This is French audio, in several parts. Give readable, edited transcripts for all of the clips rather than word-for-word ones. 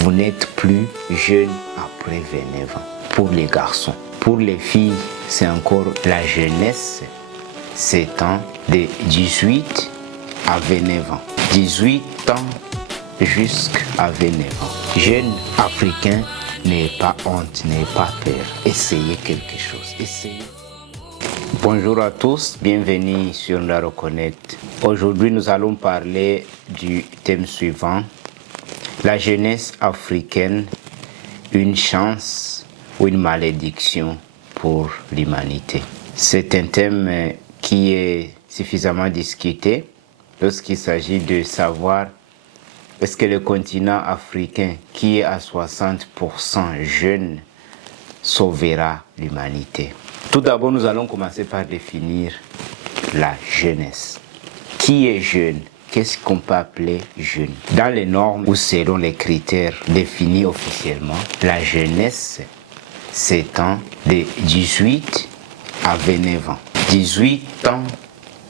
vous n'êtes plus jeune après 29 ans. Pour les garçons. Pour les filles, c'est encore la jeunesse. C'est ans de 18 à 29 ans. 18 ans jusqu'à 29 ans. Jeune Africain, n'ayez pas honte, n'ayez pas peur. Essayez quelque chose. Essayez. Bonjour à tous, bienvenue sur La Reconnect. Aujourd'hui, nous allons parler du thème suivant. La jeunesse africaine, une chance ou une malédiction pour l'humanité. C'est un thème qui est suffisamment discuté lorsqu'il s'agit de savoir est-ce que le continent africain, qui est à 60% jeune, sauvera l'humanité. Tout d'abord, nous allons commencer par définir la jeunesse. Qui est jeune? Qu'est-ce qu'on peut appeler jeune? Dans les normes ou selon les critères définis officiellement, la jeunesse s'étend de 18 à 29 ans. 18 ans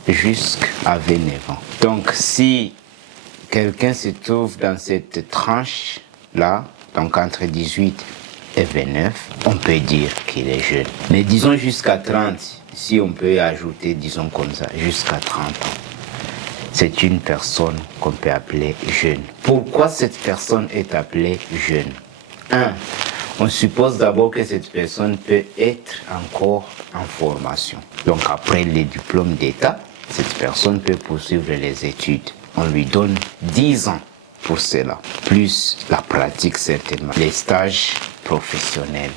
jusqu'à 29 ans. Donc, si quelqu'un se trouve dans cette tranche-là, donc entre 18 et 29, on peut dire qu'il est jeune. Mais disons jusqu'à 30, si on peut ajouter, disons comme ça, jusqu'à 30 ans. C'est une personne qu'on peut appeler jeune. Pourquoi cette personne est appelée jeune? 1. On suppose d'abord que cette personne peut être encore en formation. Donc après les diplômes d'État, cette personne peut poursuivre les études. On lui donne 10 ans pour cela, plus la pratique certainement, les stages professionnels.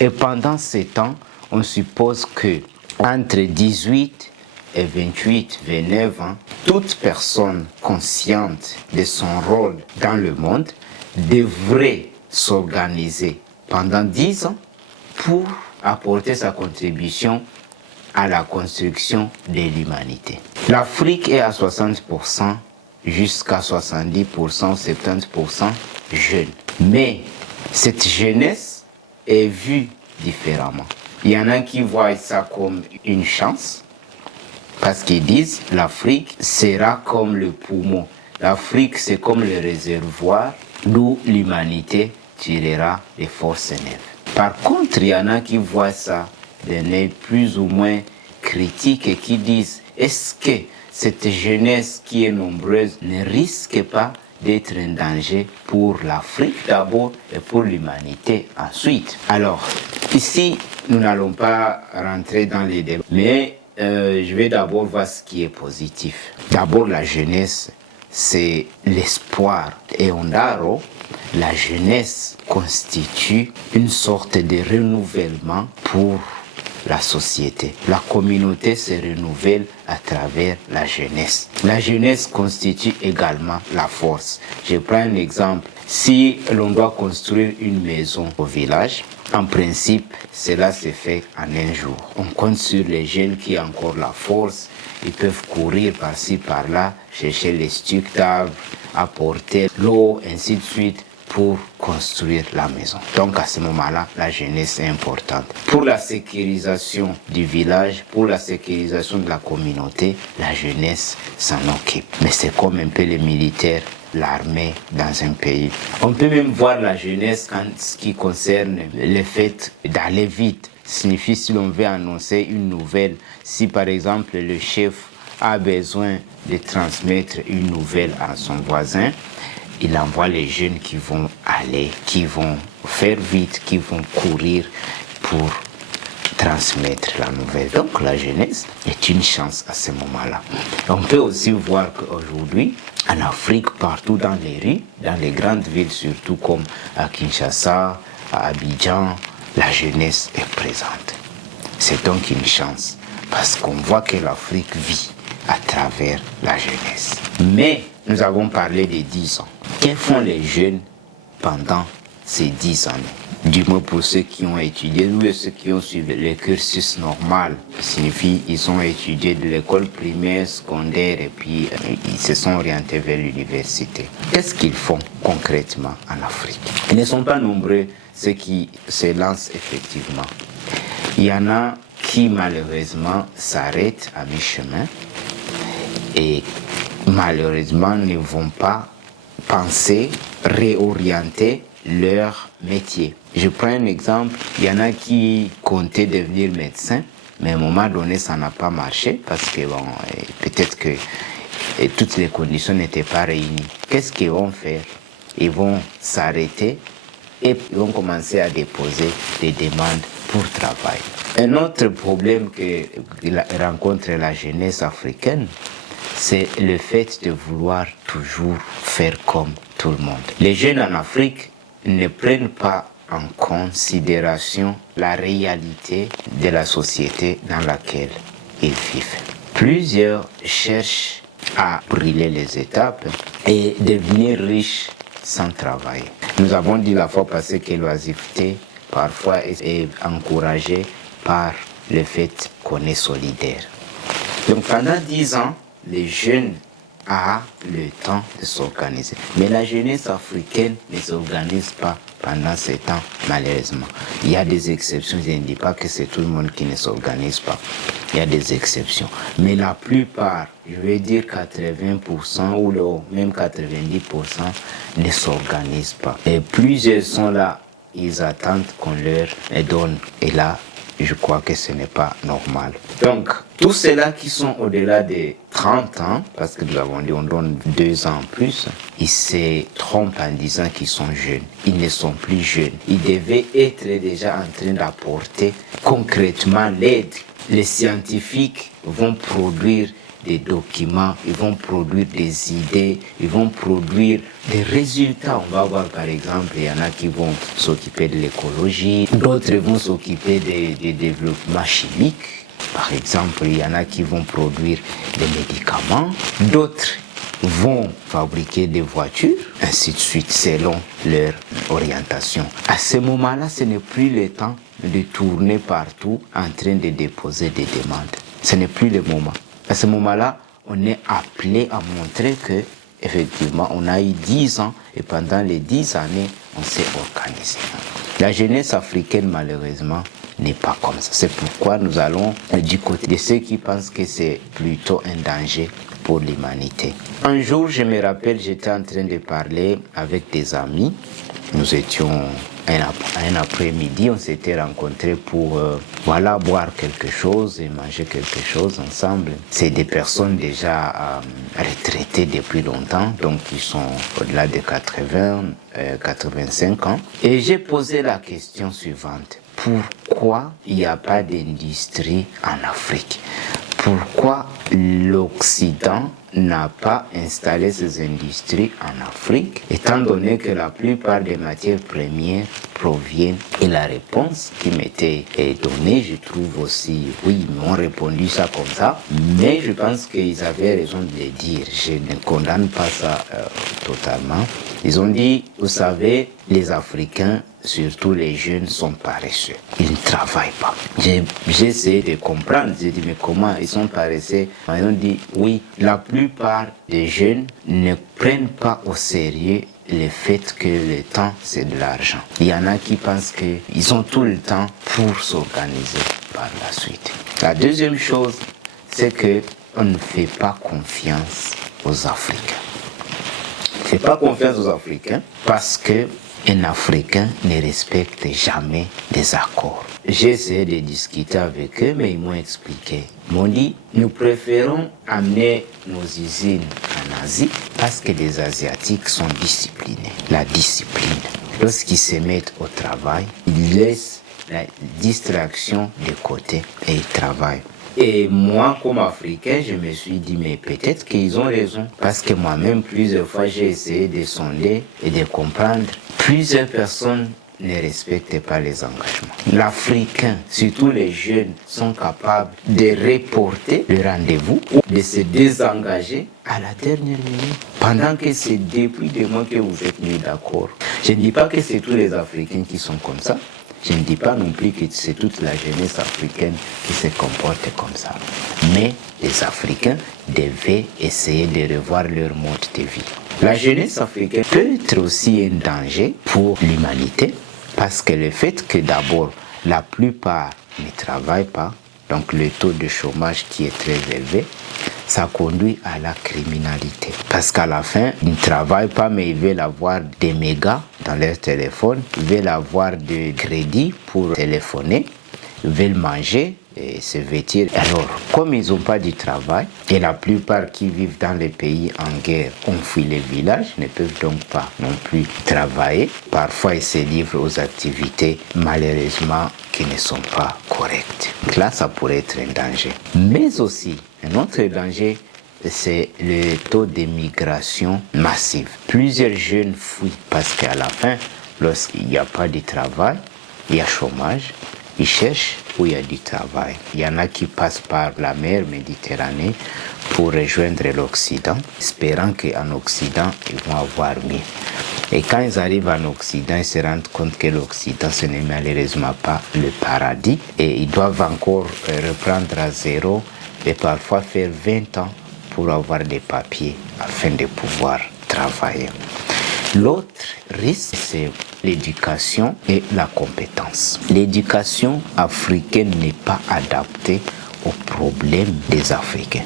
Et pendant ces temps, on suppose que entre 18 et 28, 29 ans, toute personne consciente de son rôle dans le monde devrait s'organiser pendant 10 ans pour apporter sa contribution à la construction de l'humanité. L'Afrique est à 60%, jusqu'à 70%, 70% jeune. Mais cette jeunesse est vue différemment. Il y en a qui voient ça comme une chance, parce qu'ils disent l'Afrique sera comme le poumon. L'Afrique, c'est comme le réservoir d'où l'humanité tirera les forces neuves. Par contre, il y en a qui voient ça d'un œil plus ou moins critique et qui disent est-ce que cette jeunesse qui est nombreuse ne risque pas d'être un danger pour l'Afrique d'abord et pour l'humanité ensuite? Alors, ici, nous n'allons pas rentrer dans les débats, mais je vais d'abord voir ce qui est positif. D'abord, la jeunesse, c'est l'espoir. Et Ondaro, la jeunesse constitue une sorte de renouvellement pour la société. La communauté se renouvelle à travers la jeunesse. La jeunesse constitue également la force. Je prends un exemple. Si l'on doit construire une maison au village, en principe, cela se fait en un jour. On compte sur les jeunes qui ont encore la force. Ils peuvent courir par-ci, par-là, chercher les stucs d'arbres, apporter l'eau, ainsi de suite, pour construire la maison. Donc à ce moment-là, la jeunesse est importante. Pour la sécurisation du village, pour la sécurisation de la communauté, la jeunesse s'en occupe. Mais c'est comme un peu les militaires, l'armée dans un pays. On peut même voir la jeunesse en ce qui concerne le fait d'aller vite. Signifie si l'on veut annoncer une nouvelle, si par exemple le chef a besoin de transmettre une nouvelle à son voisin, il envoie les jeunes qui vont aller, qui vont faire vite, qui vont courir pour transmettre la nouvelle. Donc la jeunesse est une chance à ce moment-là. On peut aussi voir qu'aujourd'hui, en Afrique, partout dans les rues, dans les grandes villes surtout comme à Kinshasa, à Abidjan, la jeunesse est présente. C'est donc une chance parce qu'on voit que l'Afrique vit à travers la jeunesse. Mais nous avons parlé des 10 ans. Que font les jeunes pendant ces 10 années? Du moins pour ceux qui ont étudié, ou ceux qui ont suivi le cursus normal. Ça signifie qu'ils ont étudié de l'école primaire, secondaire et puis ils se sont orientés vers l'université. Qu'est-ce qu'ils font concrètement en Afrique? Ils ne sont pas nombreux ceux qui se lancent effectivement. Il y en a qui malheureusement s'arrêtent à mi-chemin et malheureusement ne vont pas penser, réorienter leur métier. Je prends un exemple, il y en a qui comptaient devenir médecin, mais à un moment donné, ça n'a pas marché parce que bon, peut-être que toutes les conditions n'étaient pas réunies. Qu'est-ce qu'ils vont faire? Ils vont s'arrêter et ils vont commencer à déposer des demandes pour travail. Un autre problème que rencontre la jeunesse africaine, c'est le fait de vouloir toujours faire comme tout le monde. Les jeunes en Afrique ne prennent pas en considération la réalité de la société dans laquelle ils vivent. Plusieurs cherchent à brûler les étapes et devenir riches sans travailler. Nous avons dit la fois passée que l'oisiveté parfois est encouragée par le fait qu'on est solidaire. Donc pendant 10 ans, les jeunes ont le temps de s'organiser. Mais la jeunesse africaine ne s'organise pas pendant ce temps, malheureusement. Il y a des exceptions, je ne dis pas que c'est tout le monde qui ne s'organise pas. Il y a des exceptions. Mais la plupart, je vais dire 80% ou même 90% ne s'organisent pas. Et plusieurs sont là, ils attendent qu'on leur donne. Et là, je crois que ce n'est pas normal. Donc, tous ceux-là qui sont au-delà de 30 ans, parce que nous avons dit on donne 2 ans en plus, ils se trompent en disant qu'ils sont jeunes. Ils ne sont plus jeunes. Ils devaient être déjà en train d'apporter concrètement l'aide. Les scientifiques vont produire des documents, ils vont produire des idées, ils vont produire des résultats. On va voir par exemple, il y en a qui vont s'occuper de l'écologie, d'autres vont s'occuper des développements chimiques. Par exemple, il y en a qui vont produire des médicaments, d'autres vont fabriquer des voitures, ainsi de suite, selon leur orientation. À ce moment-là, ce n'est plus le temps de tourner partout en train de déposer des demandes. Ce n'est plus le moment. À ce moment-là, on est appelé à montrer que, effectivement, on a eu 10 ans et pendant les 10 années, on s'est organisé. La jeunesse africaine, malheureusement, n'est pas comme ça. C'est pourquoi nous allons du côté de ceux qui pensent que c'est plutôt un danger pour l'humanité. Un jour, je me rappelle, j'étais en train de parler avec des amis. Nous étions un après-midi, on s'était rencontrés pour boire quelque chose et manger quelque chose ensemble. C'est des personnes déjà retraitées depuis longtemps, donc ils sont au-delà de 85 ans. Et j'ai posé la question suivante. Pourquoi il n'y a pas d'industrie en Afrique? Pourquoi l'Occident n'a pas installé ces industries en Afrique, étant donné que la plupart des matières premières proviennent? Et la réponse qui m'était donnée, je trouve aussi, oui, ils m'ont répondu ça comme ça, mais je pense qu'ils avaient raison de le dire. Je ne condamne pas ça totalement. Ils ont dit, vous savez, les Africains, surtout les jeunes, sont paresseux. Ils ne travaillent pas. J'ai essayé de comprendre. J'ai dit, mais comment ils sont paresseux? Ils ont dit, oui, la plupart des jeunes ne prennent pas au sérieux le fait que le temps, c'est de l'argent. Il y en a qui pensent qu'ils ont tout le temps pour s'organiser par la suite. La deuxième chose, c'est qu'on ne fait pas confiance aux Africains. On ne fait pas confiance aux Africains parce qu'un Africain ne respecte jamais des accords. J'ai essayé de discuter avec eux, mais ils m'ont expliqué. Ils m'ont dit, nous préférons amener nos usines en Asie parce que les Asiatiques sont disciplinés. La discipline. Lorsqu'ils se mettent au travail, ils laissent la distraction de côté et ils travaillent. Et moi, comme Africain, je me suis dit, mais peut-être qu'ils ont raison. Parce que moi-même, plusieurs fois, j'ai essayé de sonder et de comprendre. Plusieurs personnes ne respectent pas les engagements. L'Africain, surtout les jeunes, sont capables de reporter le rendez-vous ou de se désengager à la dernière minute. Pendant que c'est depuis des mois que vous êtes mis d'accord. Je ne dis pas que c'est tous les Africains qui sont comme ça. Je ne dis pas non plus que c'est toute la jeunesse africaine qui se comporte comme ça. Mais les Africains devaient essayer de revoir leur mode de vie. La jeunesse africaine peut être aussi un danger pour l'humanité parce que le fait que d'abord la plupart ne travaillent pas, donc le taux de chômage qui est très élevé, ça conduit à la criminalité. Parce qu'à la fin, ils ne travaillent pas, mais ils veulent avoir des mégas dans leur téléphone, ils veulent avoir de crédit pour téléphoner, ils veulent manger et se vêtir. Alors, comme ils n'ont pas du travail, et la plupart qui vivent dans les pays en guerre ont fui les villages, ne peuvent donc pas non plus travailler. Parfois, ils se livrent aux activités, malheureusement, qui ne sont pas correctes. Donc là, ça pourrait être un danger. Mais aussi, un autre danger, c'est le taux d'immigration massive. Plusieurs jeunes fuient parce qu'à la fin, lorsqu'il n'y a pas de travail, il y a chômage, ils cherchent où il y a du travail. Il y en a qui passent par la mer Méditerranée pour rejoindre l'Occident, espérant qu'en Occident, ils vont avoir mieux. Et quand ils arrivent en Occident, ils se rendent compte que l'Occident, ce n'est malheureusement pas le paradis. Et ils doivent encore reprendre à zéro et parfois faire 20 ans pour avoir des papiers afin de pouvoir travailler. L'autre risque, c'est l'éducation et la compétence. L'éducation africaine n'est pas adaptée aux problèmes des Africains.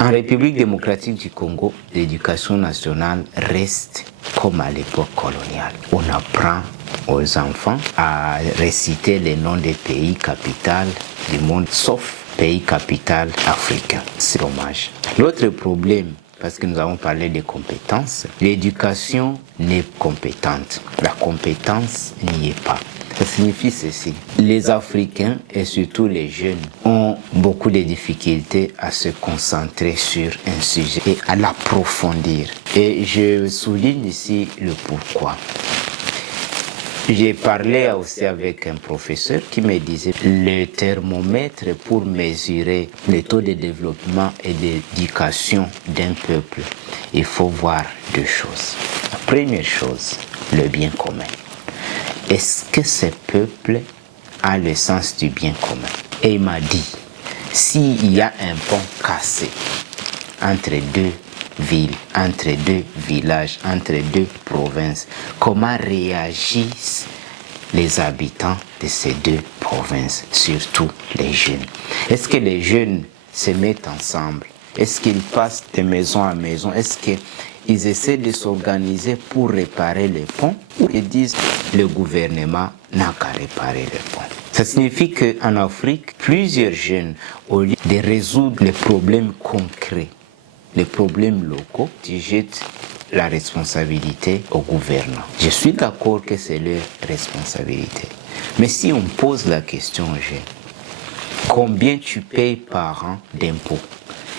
En République démocratique du Congo, l'éducation nationale reste comme à l'époque coloniale. On apprend aux enfants à réciter les noms des pays capitales du monde, sauf pays capital africain. C'est dommage. L'autre problème, parce que nous avons parlé des compétences, l'éducation n'est compétente. La compétence n'y est pas. Ça signifie ceci. Les Africains et surtout les jeunes ont beaucoup de difficultés à se concentrer sur un sujet et à l'approfondir. Et je souligne ici le pourquoi. J'ai parlé aussi avec un professeur qui me disait le thermomètre pour mesurer le taux de développement et d'éducation d'un peuple, il faut voir deux choses. La première chose, le bien commun. Est-ce que ce peuple a le sens du bien commun? Et il m'a dit, s'il y a un pont cassé entre deux villes, entre deux villages, entre deux provinces, comment réagissent les habitants de ces deux provinces, surtout les jeunes? Est-ce que les jeunes se mettent ensemble? Est-ce qu'ils passent de maison à maison? Est-ce qu'ils essaient de s'organiser pour réparer les ponts? Ou ils disent le gouvernement n'a qu'à réparer les ponts? Ça signifie qu'en Afrique, plusieurs jeunes, au lieu de résoudre les problèmes concrets, les problèmes locaux, ils jettent la responsabilité au gouvernement. Je suis d'accord que c'est leur responsabilité. Mais si on pose la question aux jeunes, combien tu payes par an d'impôts?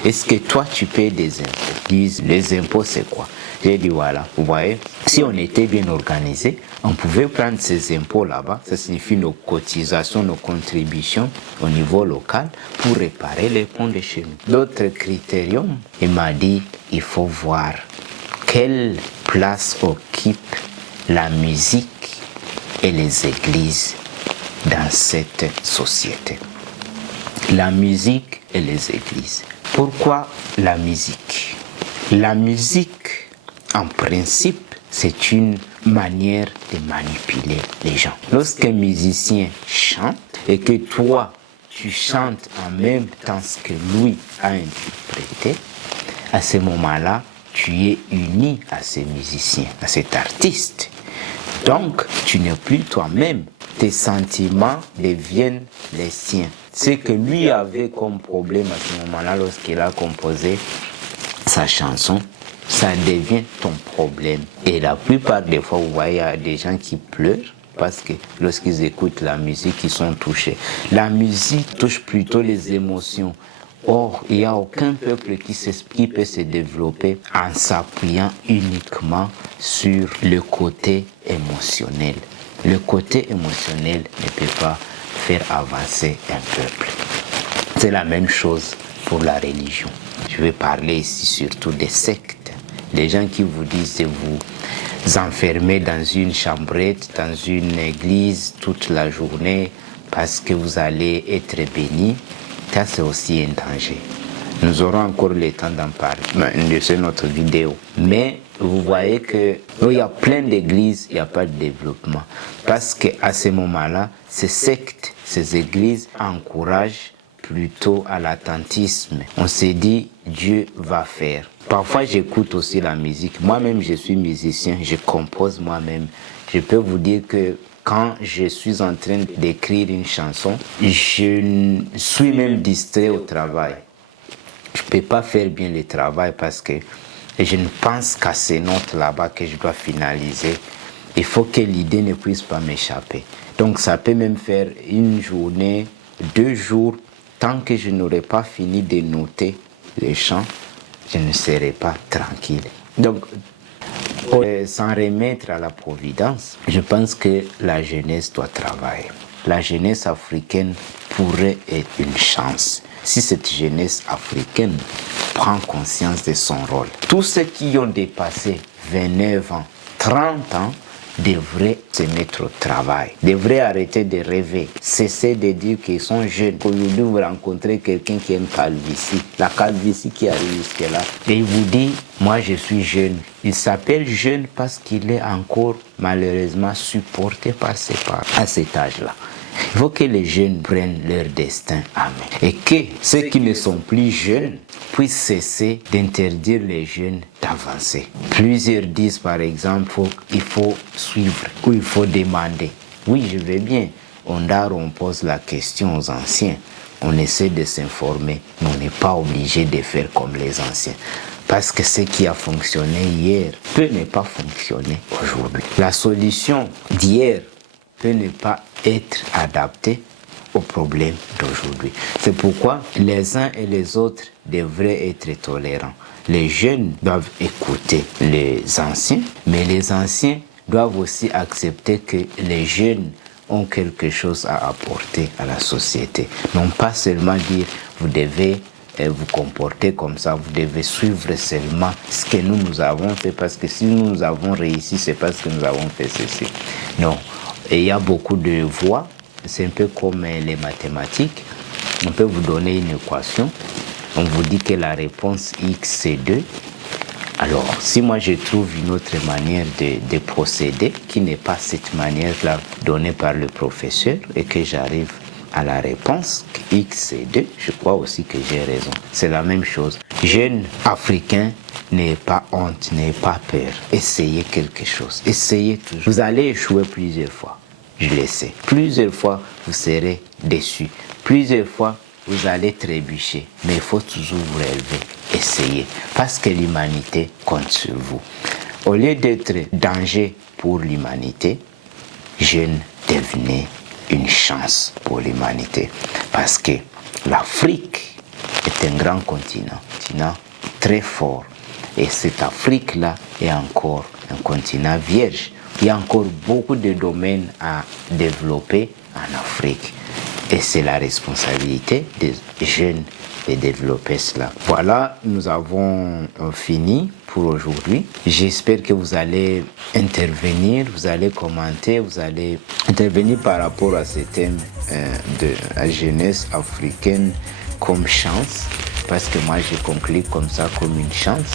Est-ce que toi tu payes des impôts? Ils disent, les impôts c'est quoi? J'ai dit voilà, vous voyez, si on était bien organisé, on pouvait prendre ces impôts là-bas, ça signifie nos cotisations, nos contributions au niveau local pour réparer les ponts de chez nous. D'autres critériums, il m'a dit, il faut voir quelle place occupe la musique et les églises dans cette société. La musique et les églises. Pourquoi la musique? La musique, en principe, c'est une manière de manipuler les gens. Lorsqu'un musicien chante et que toi, tu chantes en même temps que lui a interprété, à ce moment-là, tu es uni à ce musicien, à cet artiste. Donc, tu n'es plus toi-même. Tes sentiments deviennent les siens. Ce que lui avait comme problème à ce moment-là, lorsqu'il a composé sa chanson, ça devient ton problème. Et la plupart des fois, vous voyez, il y a des gens qui pleurent parce que lorsqu'ils écoutent la musique, ils sont touchés. La musique touche plutôt les émotions. Or, il n'y a aucun peuple qui peut se développer en s'appuyant uniquement sur le côté émotionnel. Le côté émotionnel ne peut pas faire avancer un peuple. C'est la même chose pour la religion. Je vais parler ici surtout des sectes. Les gens qui vous disent de vous enfermer dans une chambrette, dans une église toute la journée parce que vous allez être béni, ça c'est aussi un danger. Nous aurons encore le temps d'en parler sur notre vidéo. Mais vous voyez qu'il y a plein d'églises, il n'y a pas de développement. Parce qu'à ce moment-là, ces sectes, ces églises encouragent plutôt à l'attentisme. On s'est dit, Dieu va faire. Parfois, j'écoute aussi la musique. Moi-même, je suis musicien, je compose moi-même. Je peux vous dire que quand je suis en train d'écrire une chanson, je suis même distrait au travail. Je ne peux pas faire bien le travail parce que je ne pense qu'à ces notes là-bas que je dois finaliser. Il faut que l'idée ne puisse pas m'échapper. Donc ça peut même faire une journée, 2 jours, tant que je n'aurai pas fini de noter les chants, je ne serai pas tranquille. Donc, s'en remettre à la providence, je pense que la jeunesse doit travailler. La jeunesse africaine pourrait être une chance si cette jeunesse africaine prend conscience de son rôle. Tous ceux qui ont dépassé 29 ans, 30 ans, devraient se mettre au travail, devraient arrêter de rêver, cesser de dire qu'ils sont jeunes. Aujourd'hui, vous rencontrez quelqu'un qui a une calvitie, la calvitie qui arrive jusque-là, et il vous dit, moi je suis jeune. Il s'appelle jeune parce qu'il est encore malheureusement supporté par ses parents à cet âge-là. Il faut que les jeunes prennent leur destin à main. Et que ceux qui ne sont plus jeunes puissent cesser d'interdire les jeunes d'avancer. Plusieurs disent par exemple qu'il faut suivre ou il faut demander. Oui, je vais bien. On pose la question aux anciens. On essaie de s'informer, mais on n'est pas obligé de faire comme les anciens. Parce que ce qui a fonctionné hier peut ne pas fonctionner aujourd'hui. La solution d'hier peut ne pas être adapté aux problèmes d'aujourd'hui. C'est pourquoi les uns et les autres devraient être tolérants. Les jeunes doivent écouter les anciens, mais les anciens doivent aussi accepter que les jeunes ont quelque chose à apporter à la société. Non pas seulement dire vous devez vous comporter comme ça, vous devez suivre seulement ce que nous avons fait, parce que si nous avons réussi, c'est parce que nous avons fait ceci. Non. Et il y a beaucoup de voies, c'est un peu comme les mathématiques. On peut vous donner une équation, on vous dit que la réponse X c'est 2. Alors, si moi je trouve une autre manière de procéder, qui n'est pas cette manière-là donnée par le professeur, et que j'arrive à la réponse que X c'est 2, je crois aussi que j'ai raison. C'est la même chose. Jeune Africain, n'ayez pas honte, n'ayez pas peur. Essayez quelque chose. Essayez toujours. Vous allez échouer plusieurs fois. Je le sais. Plusieurs fois, vous serez déçus. Plusieurs fois, vous allez trébucher. Mais il faut toujours vous relever. Essayez. Parce que l'humanité compte sur vous. Au lieu d'être danger pour l'humanité, jeunes, devenez une chance pour l'humanité. Parce que l'Afrique est un grand continent très fort. Et cette Afrique-là est encore un continent vierge. Il y a encore beaucoup de domaines à développer en Afrique. Et c'est la responsabilité des jeunes de développer cela. Voilà, nous avons fini pour aujourd'hui. J'espère que vous allez intervenir, vous allez commenter, vous allez intervenir par rapport à ce thème de la jeunesse africaine comme chance. Parce que moi, je conclue comme ça, comme une chance.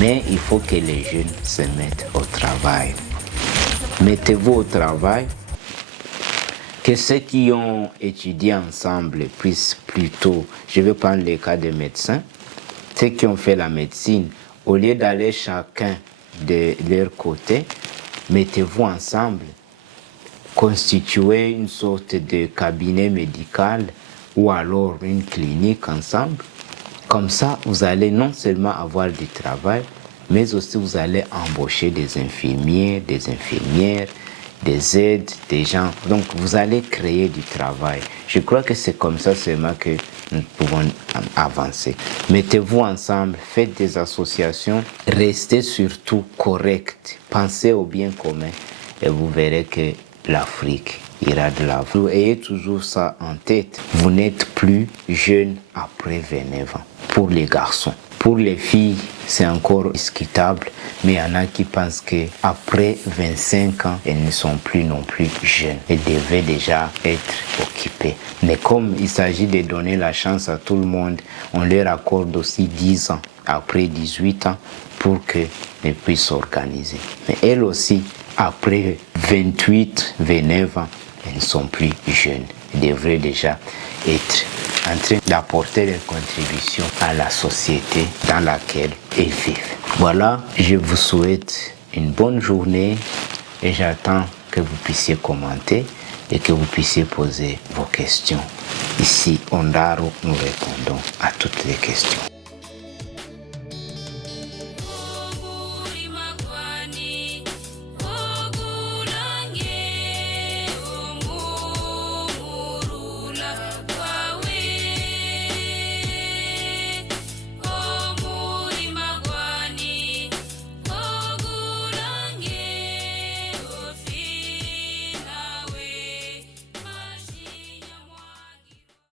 Mais il faut que les jeunes se mettent au travail. Mettez-vous au travail. Que ceux qui ont étudié ensemble puissent plutôt, je vais prendre le cas des médecins, ceux qui ont fait la médecine, au lieu d'aller chacun de leur côté, mettez-vous ensemble, constituez une sorte de cabinet médical ou alors une clinique ensemble. Comme ça, vous allez non seulement avoir du travail, mais aussi vous allez embaucher des infirmiers, des infirmières, des aides, des gens. Donc, vous allez créer du travail. Je crois que c'est comme ça seulement que nous pouvons avancer. Mettez-vous ensemble, faites des associations, restez surtout correct. Pensez au bien commun et vous verrez que l'Afrique ira de l'avant. Ayez toujours ça en tête. Vous n'êtes plus jeune après 29 ans. Pour les garçons. Pour les filles, c'est encore discutable, mais il y en a qui pensent qu'après 25 ans, elles ne sont plus non plus jeunes. Elles devaient déjà être occupées. Mais comme il s'agit de donner la chance à tout le monde, on leur accorde aussi 10 ans, après 18 ans, pour qu'elles puissent s'organiser. Mais elles aussi, après 28, 29 ans, elles ne sont plus jeunes. devraient déjà être en train d'apporter des contributions à la société dans laquelle ils vivent. Voilà, je vous souhaite une bonne journée et j'attends que vous puissiez commenter et que vous puissiez poser vos questions. Ici, Ondaro, nous répondons à toutes les questions.